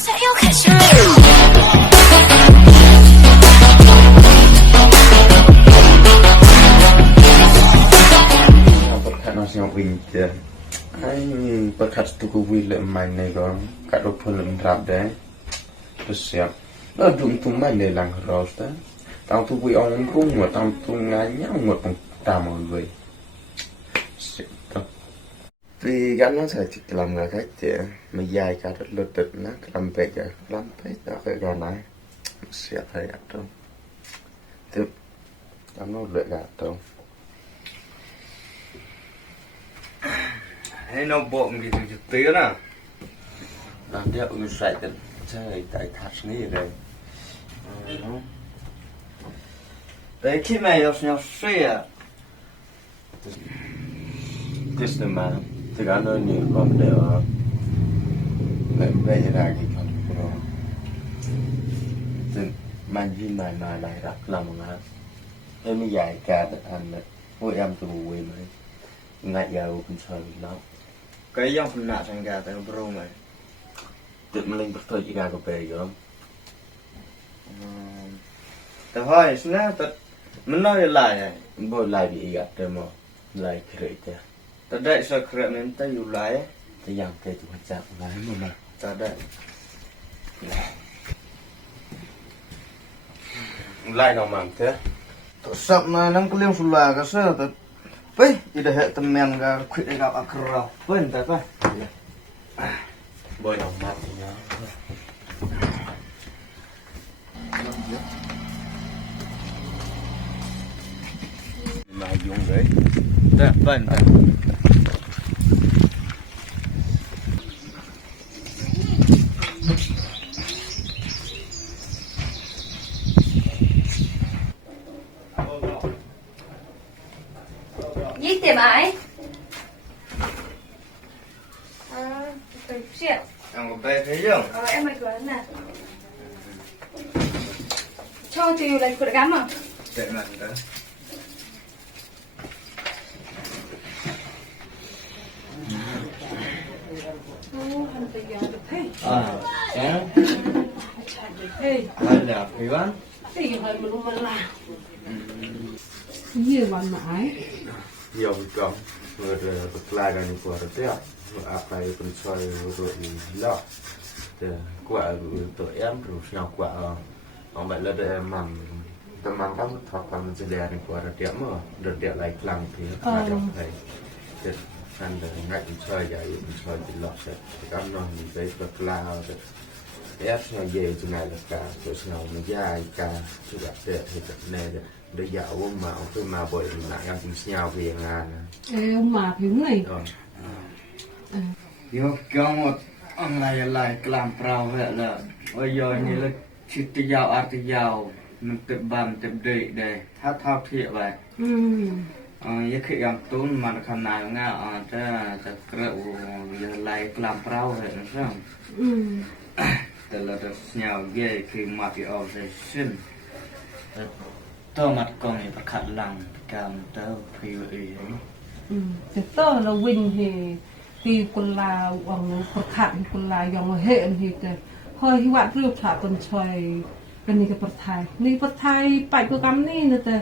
nó sẽ vinh chứ anh bật khát tụ cụ vi lệ mạnh này có cả đôi phần lệ rạp đấy tôi sẽ nó dùng tụi mạnh để làm rồi đó tao tụ vi ông rung mà tao tụ ngay nhá một bằng ta mọi người vì gắn nó sẽ chỉ làm người khác chứ mà dài cả rất là tuyệt nó làm về cả làm về đó cái gà này sẽ thấy ở đâu tiếp nó lệ gà đâu hay nó bộ gì thực tế nè làm theo ứng sai tên chơi tại thắt ní đây đấy khi này nó nhau suy à this mà thì cả nơi nhiều con đều lại về ra cái con pro thì mang gì này lại đặt làm mà em mới dài cả anh ôi em từ quê mới ngại giàu cũng chơi lắm cái dòng phần nạ thành gà tại nó pro này tự mình lên bắt thôi chỉ ra có về khôngแต่พอไอ้สุนัขแต่มันน้อยหลายไง bôi lại bị gạt rồi mà lại khởi thế แต่ได้สักครั้งนึงแต่อยู่หลาย thì dòng cái tụi chạm lại mà แต่ได้ lại nào mà thế ตัวสับมานั่งก็เลี้ยงสุลาก็เสือแต่เฮ้ยอีเดเหตุแมนก็คุยกับอัคราเพิ่นแต่ก็ bôi nào mặt thì nhá mà dùng đấy แต่เพิ่นแต่ 20 điểm ấy từ triệu ăn một bé thấy không em mày cười nè cho thì lấy của gắm à tệ mặt đó hành tình được thế chán thế hay là phải bán thì hơi mình làm nhiều bạn mãi nhiều con rồi bật lại cái của rồi thế rồi áp lại con xoay rồi lọ thì quả tụi em rồi nhau quả ông bạn là để mầm tầm mầm các mức thọ còn sẽ đè này quả rồi điểm mà rồi điểm lại làm thì là được thầy thì anh để ngại xoay vậy xoay thì lọ sẽ các nó mình thấy bật lại rồi ép nó về chỗ này là cả chỗ nào nó dài cả chỗ đặc biệt thì thật này để dạo mà tôi mà bởi là em cũng nhau về ngàn ông mà thiếu này rồi vô cho một ông này lại làm prao vậy là bây giờ như là chỉ tự giàu ăn tự giàu mình tự bàn tự đệ để thao thiệt vậy như khi ông tốn mà khăn này ngã ta cậu giờ lại làm prao vậy nó saoแต่เราจะเสียเย่คือมาที่ออเซชั่นตัวมัดกองนี่ประคัดหลังการเต้าพิวเอ๋ย แต่ตัวเราวิ่งที่คนลาวังประคัดคนลายองเหตุที่จะเฮ้ยที่วัดรูปถ่ายคนชอยเป็นนี่กับประไทยนี่ประไทยไปก็กำนี่นะแต่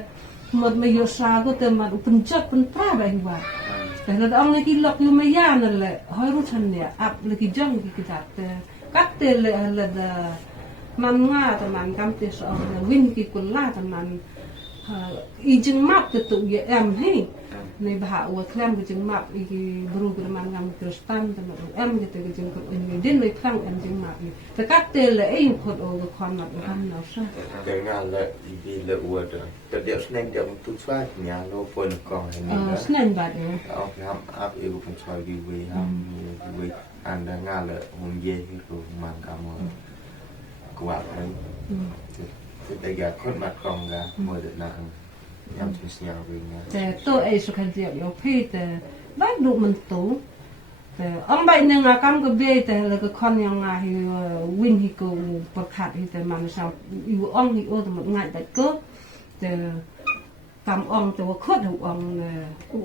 หมดไม่ยศาก็แต่มาเป็นจักเป็นปลาแบบที่ว่าแต่เราเอาในที่หลอกอยู่ไม่ยากนั่นแหละเฮ้ยรู้ชันเนี่ยอับเลยที่จังที่กระจัดแต่cắt tiền lệ là man nga thì man cam tiền sợ win cái quần la thì man y chừng map thì tụ vậy em hay này bà uất làm cái chừng map y bru cái man cam kristan thì man em cái chừng cái đến này phăng em chừng map này thì cắt tiền lệ em khôn ô cái con mặt con nào sao cái ngàn lệ đi lệ uất rồi cái điệu sneng điệu tụt xoay nhà lô phun còn sneng vậy ông ngắm áp yêu cũng xoay đi về ham về anh đang ngà lệ hôn dê cái rồi mang cả một quạt đấy thì đây gà khuất mặt còn gà mời được nặng em chỉ nhau về nhàแต่ตัวเอสุขันเดียวอยู่พี่แต่ได้ดูมันตู้แต่ông bảyนึงอะกำกับเบี้ยแต่แล้วก็คนยังไงวินที่กูประคัดที่แต่มันชาวอยู่อ่องที่โอ้แต่มันง่ายแต่ก็แต่ cầm ông từ khuất hữu ông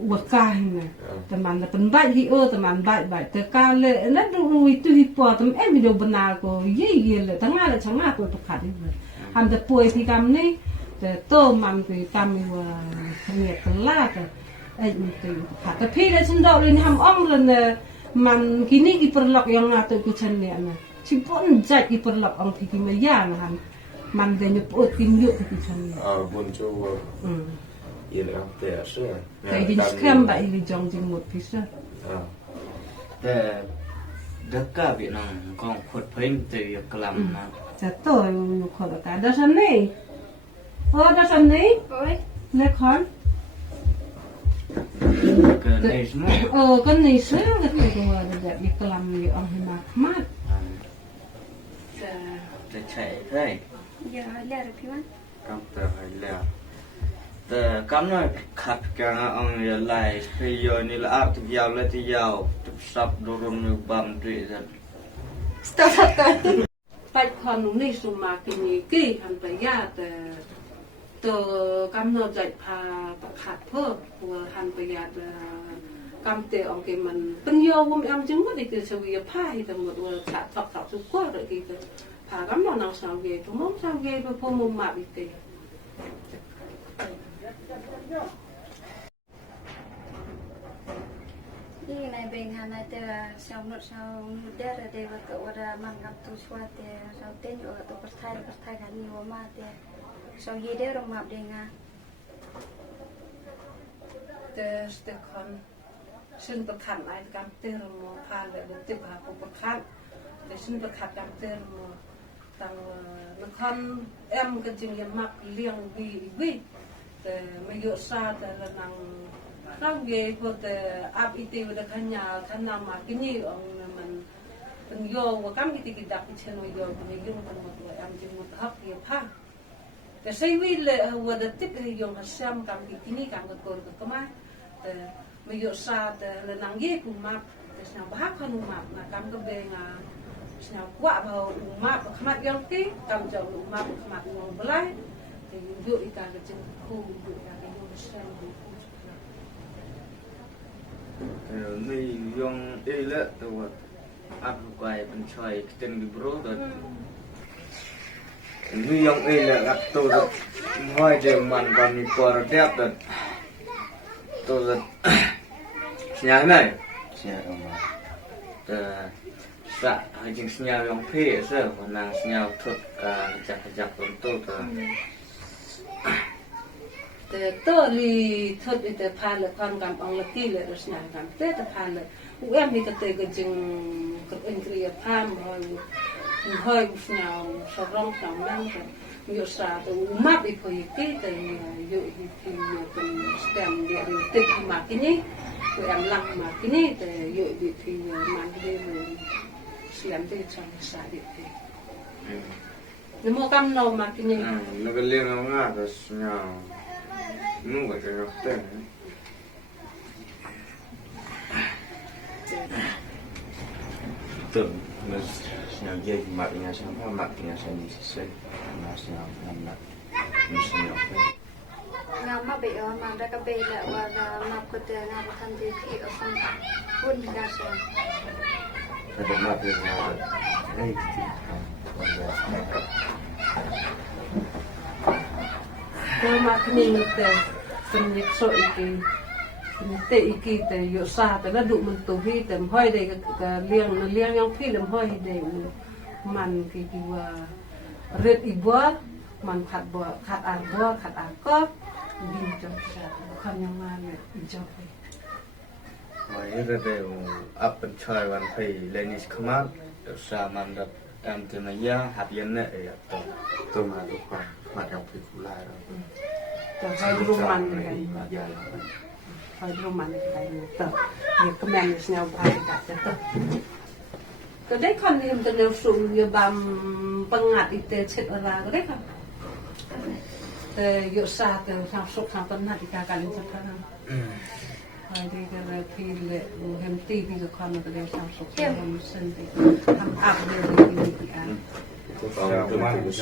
bậc cai nàyแต่มันเป็นใบที่แต่มันใบแต่กาเลยนั่นดูตุยปอแต่เอ็มดูบนาก็ยี่เลยทั้งงานเลยทั้งงานตัวประคัดเลยทำแต่ป่วยที่กำนี่แต่โตมันคือกำมีว่าเหนียดตลาดไอ้มันตัวประคัดแต่พี่เลยฉันดอกเลยทำอ้อมเลยมันกินนี่กิปรลอกยังงาตัวกูฉันเนี่ยนะชิปนใจกิปรลอกองที่กินไม่ยากนะครับมันเดินอยู่ปวดกินเยอะที่กูฉันเนี่ยบุญชูอีเรื่องแต่เสื้อแต่ยินสครัมแบบอีจงจริงหมดพิเศษแต่เด็กก็พี่น้องก็ขดเพิ่มตีกลัมนะจะโตอยู่คนละแต่เดี๋ยวฉันนี่เดี๋ยวฉันนี่เล็กคนก็ในสมองก็ในเสื้อก็ตัวแบบอีกลัมอยู่อันมากมากจะใช่ได้อย่าเล่นพี่วันกำแต่ให้แล้วแต่กำน้อยขัดกันอังยาไล่พยอนี่ละอาบยาวและที่ยาวสับโดนมือบัมด้วยกันสต๊อปกันไปคนนี่สุมากินกี่ทันไปยาแต่ตัวกำนดใจพาประคัดเพิ่มตัวทันไปยากำเตะองเกมันเป็นโยมแอมจึงว่าได้เกิดชวีผ้าที่ตำรวจว่าขาดฝักสุกว่าเลยกี่ก็พากำนดนางสาวเกย์ตัวมองสาวเกย์เป็นพวกมุมมาบิเตนี่ในเบงานในแต่ชาวนุชชาวนุชเดรเดวตัวว่ามันกับตัวชัวแต่ชาวเต้นอยู่กับตัวประเทศกันนี่ว่ามาแต่ชาวยีเดรมาเดงาแต่สเตคอนซึ่งประคันไอ้กำเตอร์มอพาเลยติดหาผู้ประคันแต่ซึ่งประคันกำเตอร์มอตั้งละครเอ็มก็จึงยังมักเลี้ยงวีแต่ไม่เยอะซาแต่ละนางน้องเย่พอแต่อาบอิติวเดขันยาขันนามากินี่องมันเป็นโยว่ากัมอิติกิดักอิเชนโยเป็นยุ่งกันหมดเลยอันจึงหมดฮักเยผ้าแต่ใช้วิเลยว่าเดติดให้ยงหัศยมกัมกินี่กัมก็โกนก็มาแต่ไม่เยอะซาแต่ละนางเย่กุมาแต่สนามบ้าขนุมานะกัมก็เบงาสนามกว่าเบาอุมาขมัดยังตีกัมจะอุมาขมัดงงบลายแต่ยุ่งอีกการก็จึงคู่ยุ่งการก็ยุ่งหัศยมนี่ยองเอละตัวอับไกเป็นชอยเต็มดิบรูตัวนี่ยองเอละอับตัวห้อยเดมันกันมีปอร์เดียบตัวสัญญาไหนสัญญาออกมาแต่สะให้จริงสัญญายองเพ่เสือมันนางสัญญาทุกการจับตัวแต่ตัวลีทดแต่พาเลยความกำอังละที่เลยรัชนาการแต่พาเลยอุเอ็มมีกระเตยก็จึงกับเอ็นกรียพามเฮ้ยสนาวสร้องสาวนั่งกันมีอุตสาห์ตัวมาไปพอยกี้แต่อยู่ที่เป็นสแตมเดียร์ติดมาที่นี่อุเอ็มลังมาที่นี่แต่อยู่ที่มันที่เลยเสียงที่ช่างสาดิที่นี่โมกำนอมาที่นี่แล้วก็เลี้ยงเอาง่ายแต่สนาวนู่นก็จะรับเต้นตื่นมาสนามเย่มาอีกอย่างฉันพอมาอีกอย่างฉันมีเส้นมาสนามนั่นแหละมีสนามเต้นงานมาเบลมาได้ก็เบลแล้วว่ามาก็เจองานทันทีที่เอาสังบุญกันเสียแต่เด็กมาเป็นงานไอ้ที่ทำวันเดียวก็มาที่นี่แต่เป็นเด็กโสดอีกแต่อีกแต่อยู่ซาแต่ละดุมันตัวพี่แต่ห้อยเด็กก็เลี้ยงยังพี่ลำห้อยเด็กมันคือว่าเรียดอีบัวมันขัดบัวขัดอ่างบัวขัดอ่างก็บินจนจะคนยังมาเนี่ยจบเลยวันนี้ก็เดี๋ยวอัพเป็นชอยวันพี่เลนิสขมาดเดี๋ยวสามันดับแอมจะมาย่างหับยันเนี่ยตัวมาทุกคนมาทำพิคุไลแล้วแต่ให้รู้มันเลยให้รู้มันเลยแต่เนี่ยก็แม่งเสียงพายกัดจะต่อก็ได้คนที่มันจะเลี้ยวสูงเลี้ยวบำปังงัดอีเตเช็ดอะไรก็ได้ค่ะแต่เยอะซาแต่ทำสุกทำปัญหาที่การเลี้ยงสัตว์นั้นพายดีก็เลยพี่เลยเห็นตีพี่ก็ความมันก็เลยทำสุกทำเส้นตีทำอาบเลยที่มีอันก็ต้องตัวมันช